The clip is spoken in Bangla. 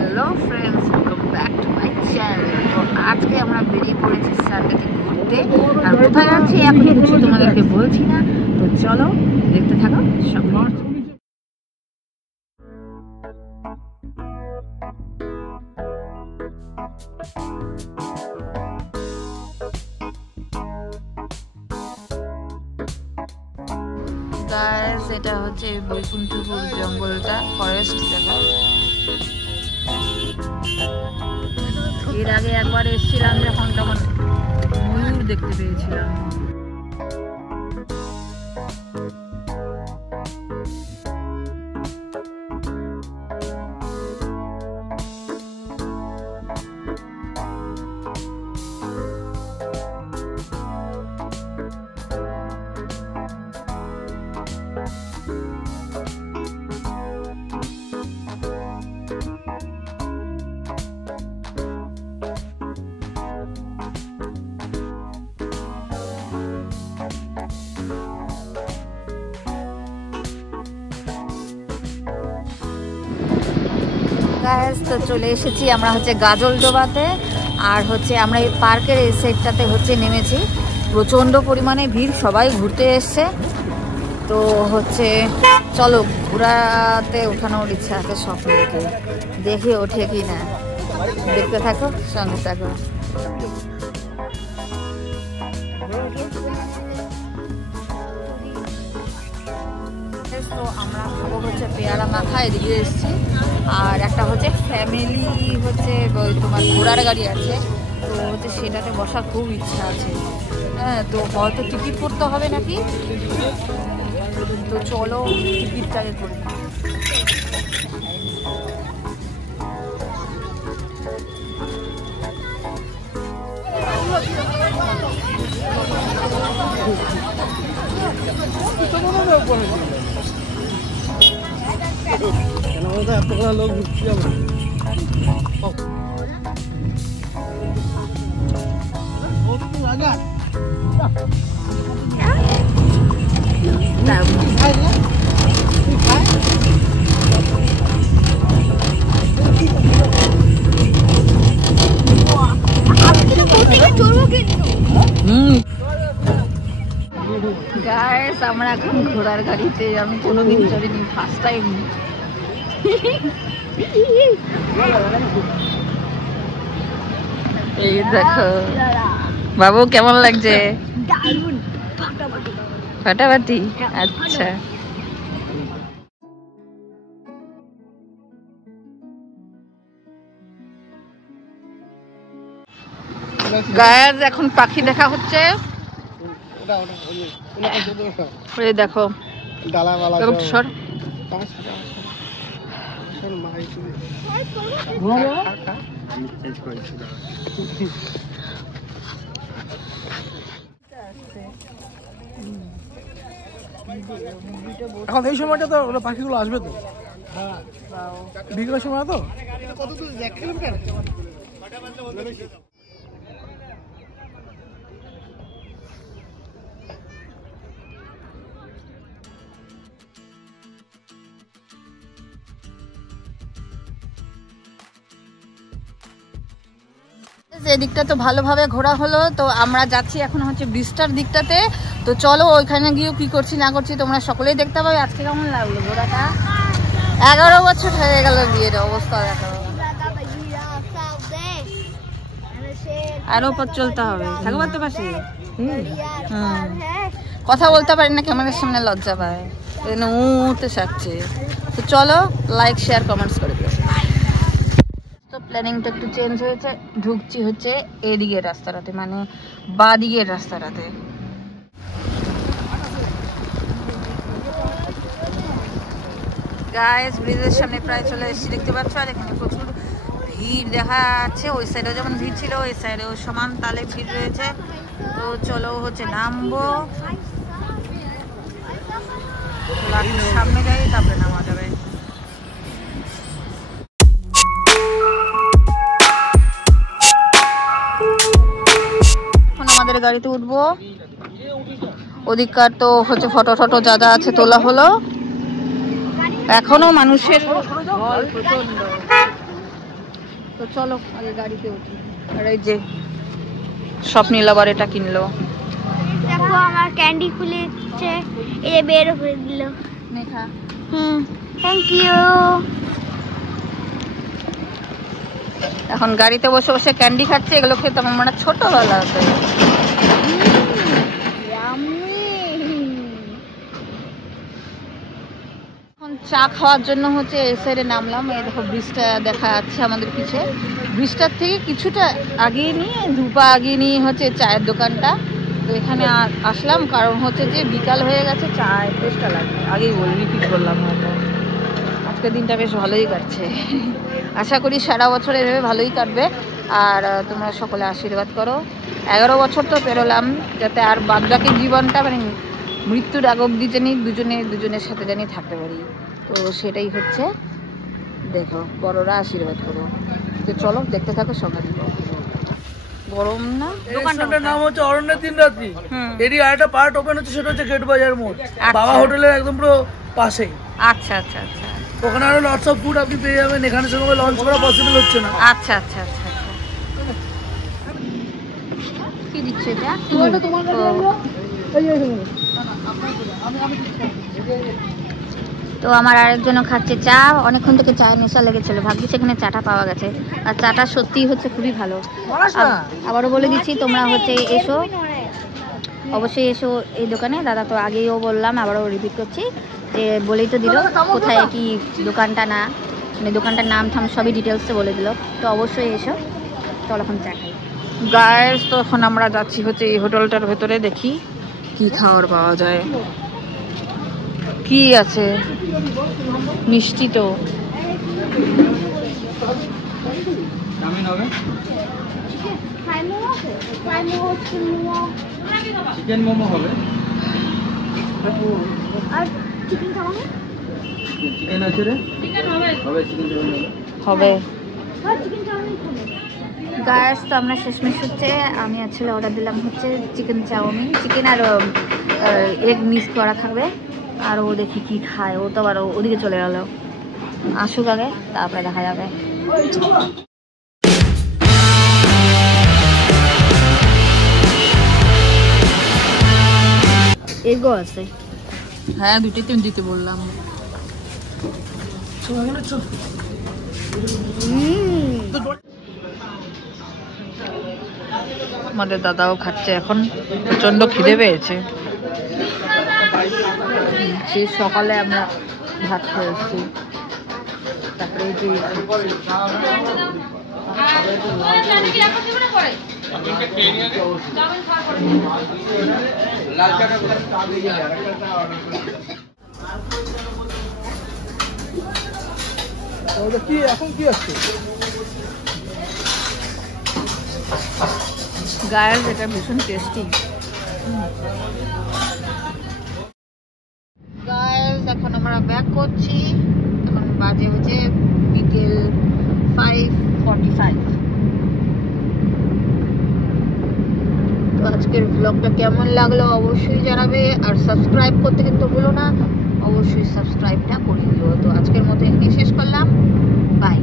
Hello friends, welcome back to my channel. তো আজকে আমরা বেরিয়ে পড়েছি সানডেতে ঘুরতে। আর কোথায় যাচ্ছি এখন কিছু তোমাদেরকে বলছি না, তো চলো দেখতে থাকো সব। গাইস, এটা হচ্ছে বৈকুণ্ঠপুর জঙ্গলটা, ফরেস্ট জায়গা। এর আগে একবার এসেছিলাম যখন, তখন ময়ূর দেখতে পেয়েছিলাম। তো চলে এসেছি আমরা হচ্ছে গাজলডোবাতে। আর হচ্ছে আমরা এই পার্কের এই সাইডটাতে হচ্ছে নেমেছি। প্রচণ্ড পরিমাণে ভিড়, সবাই ঘুরতে এসছে। তো হচ্ছে চলো, ঘোরাতে ওঠানোর ইচ্ছা আছে সকলকে, দেখে ওঠে কি না। দেখতে থাকো, সঙ্গে থাকো। তো আমরা খাবো হচ্ছে পেয়ারা মাখা, এদিকে এসেছি। আর একটা হচ্ছে ফ্যামিলি হচ্ছে তোমার ঘোড়ার গাড়ি আছে, তো হচ্ছে সেটাতে বসার খুব ইচ্ছা আছে। হ্যাঁ, তো হয়তো টিকিট করতে হবে নাকি, তো চলো টিকিটটাকে করি। লোক ঘুরতে যাবো। গাইস, আমরা এখন ঘোড়ার গাড়িতে, আমি কোনোদিন চড়িনি, ফার্স্ট টাইম। এই দেখো বাবু, কেমন লাগছে? ফাটাফাটি। আচ্ছা, গায়েস এখন পাখি দেখা হচ্ছে। দেখো সর এখন এই সময়টা তো পাখিগুলো আসবে তো, বিকেলের সময় তো। এদিকটা তো ভালোভাবে ঘোরা হলো। তো আমরা যাচ্ছি এখন হচ্ছে ব্রিজটার দিকটাতে। তো চলো ওইখানে গিয়েও কি করছি না করছি তোমরা সকলেই দেখতে পাবে। আজকে কেমন লাগলো ঘোরাটা? 11 বছর হয়ে গেল বিয়ের, অবস্থা দেখো। আরো পথ চলতে হবে, থাকো পারতে পারছি। কথা বলতে পারি না, ক্যামেরার সামনে লজ্জা পায়, উঠতে সাকছে। তো চলো, লাইক শেয়ার কমেন্টস করে দিও। তো প্ল্যানিংটা একটু চেঞ্জ হয়েছে, ঢুকছি হচ্ছে এদিকের রাস্তাটাতে, মানে বা দিকের রাস্তাটাতে। গাইস, ব্রিজের সামনে প্রায় চলে এসেছি, দেখতে পাচ্ছ। আর এখানে প্রচুর ভিড় দেখা যাচ্ছে। ওই সাইডেও যেমন ভিড় ছিল, ওই সাইডেও সমান তালে ভিড় রয়েছে। তো চলো হচ্ছে নামবো, সামনে যাই, তারপরে নামা যাবে। এখন আমাদের গাড়িতে উঠবো। ওদিককার তো হচ্ছে ফটো টটো যা যা আছে তোলা হলো। এখনো মানুষের ঢল প্রচন্ড। তো চলো আগে গাড়িতে উঠি। আর এই যে স্বপ্নীল আবার এটা কিনলো। দেখো আমার ক্যান্ডি খুলেছে, এই যে বের করে দিল। নেখা থ্যাংক ইউ। এখন গাড়িতে বসে বসে ক্যান্ডি খাচ্ছে, এগুলো খেতে আমার মনে হয় ছোটবেলাতে। এখন চা খাওয়ার জন্য হচ্ছে এই সাইডে নামলাম। এই দেখো ব্রিজটা দেখা যাচ্ছে আমাদের পিছে। ব্রিজটার থেকে কিছুটা আগিয়ে নিয়ে ধূপা আগিয়ে নিয়ে হচ্ছে চায়ের দোকানটা। তো এখানে আসলাম কারণ হচ্ছে যে বিকাল হয়ে গেছে, চায়ের টেস্টটা লাগবে। আগেই রিপিট করলাম হয়তো। আজকের দিনটা বেশ ভালোই কাটছে। আশা করি সারা বছর এভাবে ভালোই কাটবে। আর তোমরা সকলে আশীর্বাদ করো। 11 বছর তো পেরোলাম, যাতে আর বাদবাকি জীবনটা মানে মৃত্যুর আগ অব্দি জানি দুজনের সাথে জানি থাকতে পারি। তো সেটাই হচ্ছে, দেখো বড়রা আশীর্বাদ করো। তো চলো দেখতে থাকো সকাল। গরম না? দোকানটার নাম হচ্ছে অরণ্যের দিন রাত্রি। এরই আরেকটা পার্ট ওপেন হচ্ছে, সেটা হচ্ছে গেট বাজার মোড়, বাবা হোটেলের একদম পুরো পাশেই। আচ্ছা আচ্ছা আচ্ছা ওখানে আরো লটস অফ ফুড আপনি পেয়ে যাবেন। এখানে সেভাবে লঞ্চ করা পসিবল হচ্ছে না। আচ্ছা আচ্ছা আচ্ছা আচ্ছা। কি দিচ্ছে এটা? তো আমার আরেকজনও খাচ্ছে চা। অনেকক্ষণ থেকে চায়ের নেশা লেগেছিল, ভাগ্যি সেখানে চাটা পাওয়া গেছে। আর চাটা সত্যিই হচ্ছে খুবই ভালো। আবারও বলে দিচ্ছি, তোমরা হচ্ছে এসো, অবশ্যই এসো এই দোকানে। দাদা তো আগেও বললাম, আবারও রিপিট করছি যে বলেই তো দিল কোথায় কি দোকানটা, না মানে দোকানটার নাম ঠাম সবই ডিটেলসে বলে দিল। তো অবশ্যই এসো। চলো এখন চা খাই। গায়েস তো এখন আমরা যাচ্ছি হচ্ছে এই হোটেলটার ভেতরে, দেখি কি খাওয়ার পাওয়া যায়। কি আছে? মিষ্টি তো চিকেন মোমো হবে, আর চিকেন খাওয়ানো চিকেন আছে রে, হবে চিকেন হবে। আর চিকেন খাওয়ানোই খাবে। গায়েস তো আমরা শেষমেশ হচ্ছে আমি আসলে অর্ডার দিলাম হচ্ছে চিকেন চাউমিন, চিকেন আর এগ মিক্স করা থাকবে। আর ও দেখি কি খায়, ও তো আবার ওদিকে চলে গেল। আসুক আগে, তারপরে দেখা যাবে। এগো আছে, হ্যাঁ দুটোই তুমি দিতে বললাম। আমাদের দাদাও খাচ্ছে এখন, প্রচন্ড খিদে পেয়েছে। সেই সকালে আমরা ভাত খেয়েছি, তারপরে এই যে কি এখন কি আছে গায়ের, যেটা ভীষণ টেস্টি। গাইস এখন আমরা ব্যাক করছি, এখন বাজে হচ্ছে বিকেল 5:45। তো আজকের ব্লগটা কেমন লাগলো অবশ্যই জানাবে। আর সাবস্ক্রাইব করতে কিন্তু ভুলো না, অবশ্যই সাবস্ক্রাইবটা করে দিও। তো আজকের মতো এখানে শেষ করলাম, বাই।